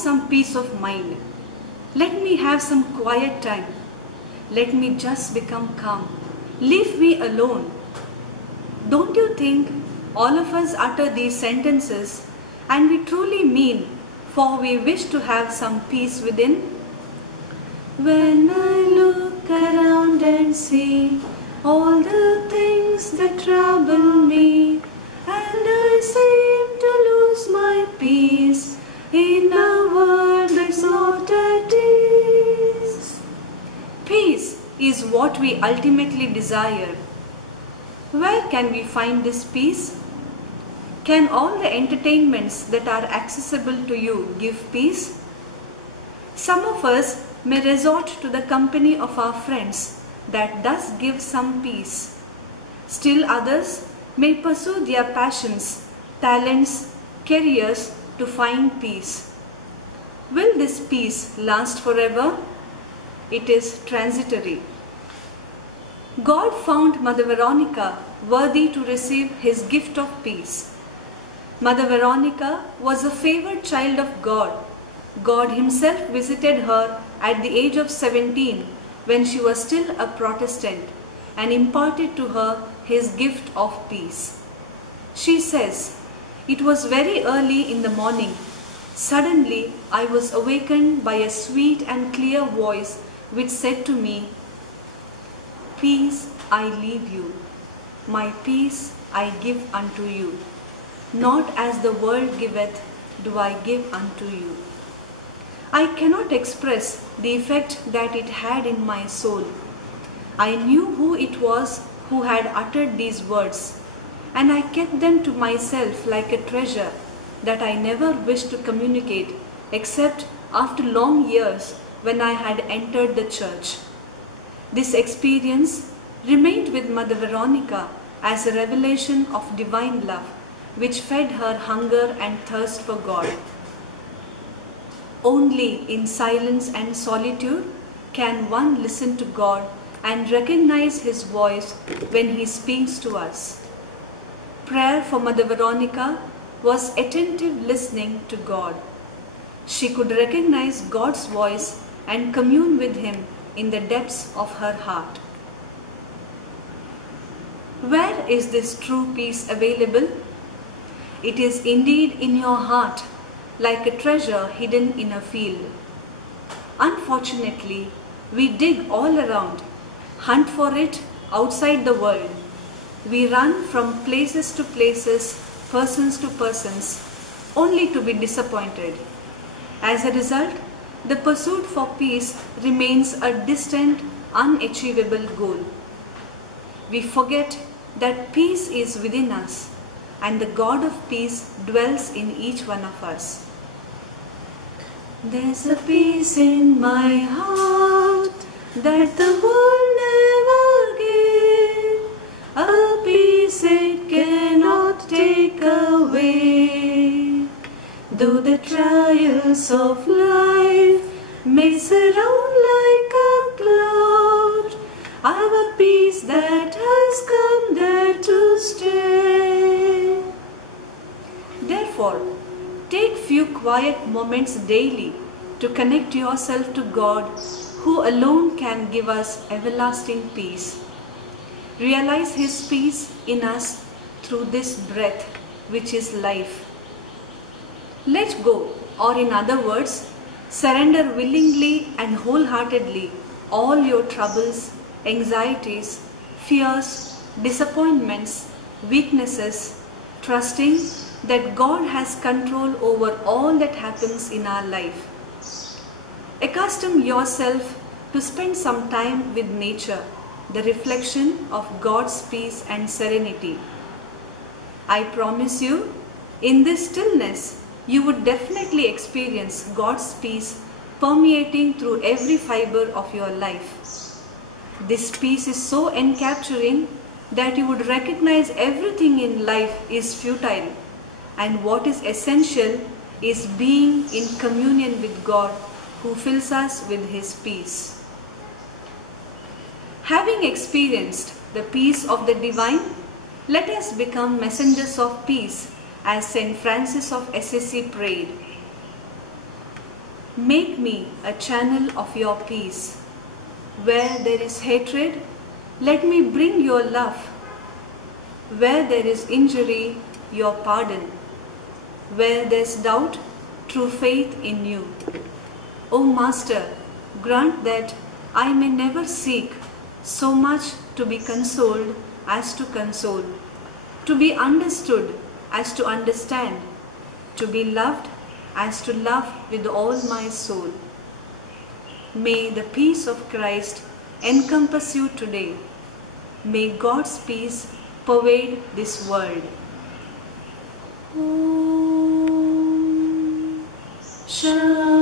some peace of mind. Let me have some quiet time. Let me just become calm. Leave me alone. Don't you think all of us utter these sentences and we truly mean, for we wish to have some peace within? When I look around and see all the things that trouble me, and I seem to lose my peace in a world that's not at ease. Peace is what we ultimately desire. Where can we find this peace? Can all the entertainments that are accessible to you give peace? Some of us may resort to the company of our friends that does give some peace. Still others may pursue their passions, talents, careers to find peace. Will this peace last forever? It is transitory. God found Mother Veronica worthy to receive his gift of peace. Mother Veronica was a favored child of God. God himself visited her at the age of 17 when she was still a Protestant and imparted to her his gift of peace. She says, "It was very early in the morning. Suddenly I was awakened by a sweet and clear voice which said to me, 'Peace I leave you, my peace I give unto you. Not as the world giveth do I give unto you.' I cannot express the effect that it had in my soul. I knew who it was who had uttered these words, and I kept them to myself like a treasure that I never wished to communicate except after long years when I had entered the church. This experience remained with Mother Veronica as a revelation of divine love, which fed her hunger and thirst for God. Only in silence and solitude can one listen to God and recognize his voice when he speaks to us. Prayer for Mother Veronica was attentive listening to God. She could recognize God's voice and commune with him in the depths of her heart. Where is this true peace available? It is indeed in your heart, like a treasure hidden in a field. Unfortunately, we dig all around, hunt for it outside the world. We run from places to places, persons to persons, only to be disappointed. As a result, the pursuit for peace remains a distant, unachievable goal. We forget that peace is within us, and the God of peace dwells in each one of us. There's a peace in my heart that the world never gave, a peace it cannot take away. Though the trials of life may surround like a cloud, I've a peace that has come there to stay. Therefore, take few quiet moments daily to connect yourself to God, who alone can give us everlasting peace. Realize his peace in us through this breath, which is life. Let go, or in other words, surrender willingly and wholeheartedly all your troubles, anxieties, fears, disappointments, weaknesses, trusting that God has control over all that happens in our life. Accustom yourself to spend some time with nature, the reflection of God's peace and serenity. I promise you, in this stillness, you would definitely experience God's peace permeating through every fiber of your life. This peace is so encapturing that you would recognize everything in life is futile, and what is essential is being in communion with God, who fills us with his peace. Having experienced the peace of the divine, let us become messengers of peace, as Saint Francis of Assisi prayed. Make me a channel of your peace. Where there is hatred, let me bring your love. Where there is injury, your pardon. Where there is doubt, true faith in you. O Master, grant that I may never seek so much to be consoled as to console, to be understood as to understand, to be loved as to love with all my soul. May the peace of Christ encompass you today. May God's peace pervade this world. Om Shanti.